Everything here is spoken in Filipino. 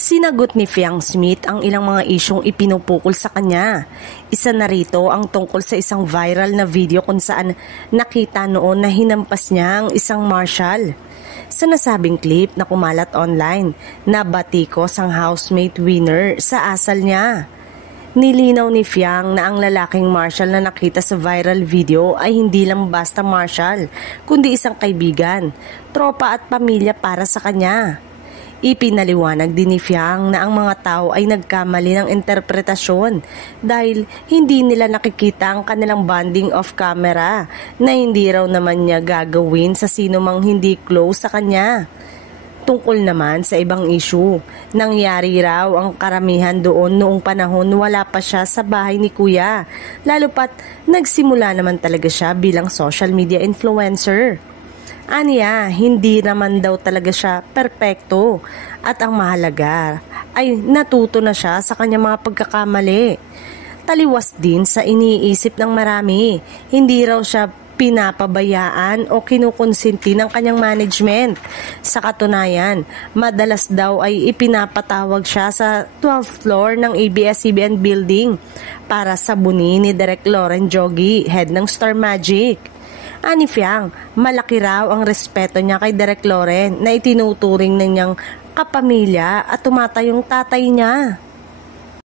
Sinagot ni Fiang Smith ang ilang mga isyong ipinupukol sa kanya. Isa na rito ang tungkol sa isang viral na video kung saan nakita noon na hinampas niya ang isang marshal. Sa nasabing clip na kumalat online, nabatikos ang housemate winner sa asal niya. Nilinaw ni Fiang na ang lalaking marshal na nakita sa viral video ay hindi lang basta marshal, kundi isang kaibigan, tropa at pamilya para sa kanya. Ipinaliwanag din ni Fiang na ang mga tao ay nagkamali ng interpretasyon dahil hindi nila nakikita ang kanilang bonding off camera na hindi raw naman niya gagawin sa sino mang hindi close sa kanya. Tungkol naman sa ibang issue, nangyari raw ang karamihan doon noong panahon wala pa siya sa bahay ni Kuya, lalo pat nagsimula naman talaga siya bilang social media influencer. Aniya, hindi naman daw talaga siya perpekto at ang mahalaga ay natuto na siya sa kanyang mga pagkakamali. Taliwas din sa iniisip ng marami, hindi raw siya pinapabayaan o kinukonsinti ng kanyang management. Sa katunayan, madalas daw ay ipinapatawag siya sa 12th floor ng ABS-CBN building para sabunin ni Direk Loren Jogi, head ng Star Magic. Ani Fiang, malaki raw ang respeto niya kay Direk Loren na itinuturing na niyang kapamilya at tumatayong tatay niya.